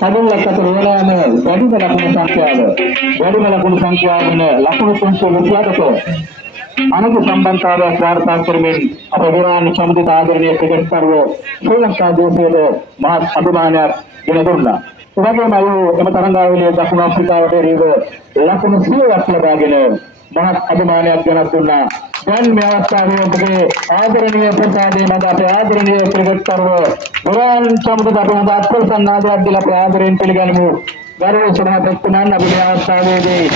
පදවලක් අතර වෙලාම වැඩිම ලකුණු සංඛ්‍යාව වෙන ලකුණු 328ක අනක සම්බන්ධතාවයක් වාර්තා කරමින් අප විරාණ සම්මුත ආදරණීය ක්‍රිකට් කරුවෝ ශ්‍රී ලංකා දේශයේ මහත් අභිමානයක් ගෙන දුන්නා. ඒ වගේම එම තරඟාවලියේ දකුණු අප්‍රිකාවට එරෙහිව ලකුණු 100ක් ලබාගෙන මහත් අභිමානයක් ගෙන දුන්නා. දැන් මේ අවස්ථාවේ ඔබගේ ආදරණීය ප්‍රසාදයේ මත අපේ ආදරණීය ක්‍රිකට් කරුවෝ විරාණ සම්මුත අපේ හොඳ අත්පොසන්නාදයක් දීලා අපේ ආදරයෙන් පිළිගනිමු. ගෞරවනීය සභාපතිතුමන් අපි මේ අවස්ථාවේදී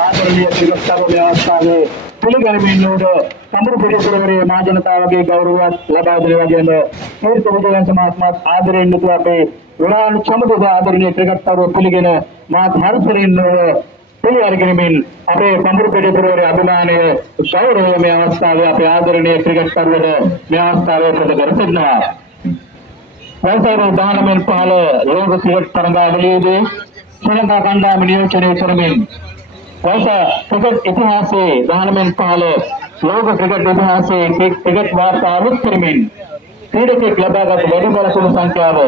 ආදරණීය ක්‍රිකට් කරුවෝ මේ අවස්ථාවේ පිළිගැනීමෙන් නෝද සම්මුත පරිසරයේ මා ජනතාවගේ ගෞරවයක් ලබා දෙන වගේම හේතු විද්‍යාලය සමාජමත් ආදරයෙන් යුතු අපේ විරාණ සම්මුත ආදරණීය ක්‍රිකට් කරුවෝ පිළිගෙන මාත් හර්ෂයෙන් නෝද පිළිඅරගෙනමින් අපේ සම්මුත පරිසරයේ අභිමානය ගෞරවය මේ අවස්ථාවේ අපේ ආදරණීය ක්‍රිකට් කරුවෝ මේ අවස්ථාවේ ප්‍රදර්ශ කරනවා. වසර 19 ලෝක ක්‍රිකට් තරඟාවලියේදී ශ්‍රී ලංකා කණ්ඩායම නියෝජනය කරමින් වසර ක්‍රිකට් ඉතිහාසයේ 19 ලෝක ක්‍රිකට් ඉතිහාසයේ ක්‍රිකට් වාර්තා අලුත් කරමින් ක්‍රීඩකෙක් ලබාගත් වැඩිම ලකුණු සංඛ්‍යාව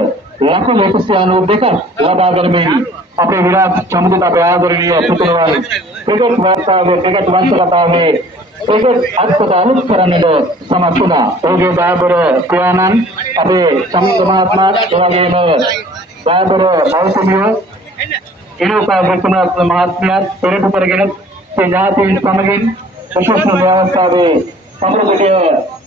ලකුණු 192ක් ලබා ගැනීම අපේ විරාත් සමුදිත අපේ ආදරණීය පුතුණන් ක්‍රිකට් වාර්තාවේ ක්‍රිකට් වංශකතාවේ ක්‍රිකට් අත්පොත අලුත් කරන්නට සමත් වුණා. ඔහුගේ බාබර පියාණන් අපේ සමුද මහත්මයා එවැගේම බාබර මෞතුමිය ඉනුකා වික්‍රමරත්න මහත්මයා පෙරටු කරගෙන ඥාතීන් සමගින් විශේෂ අවස්ථාවේ සමෘද්ධිය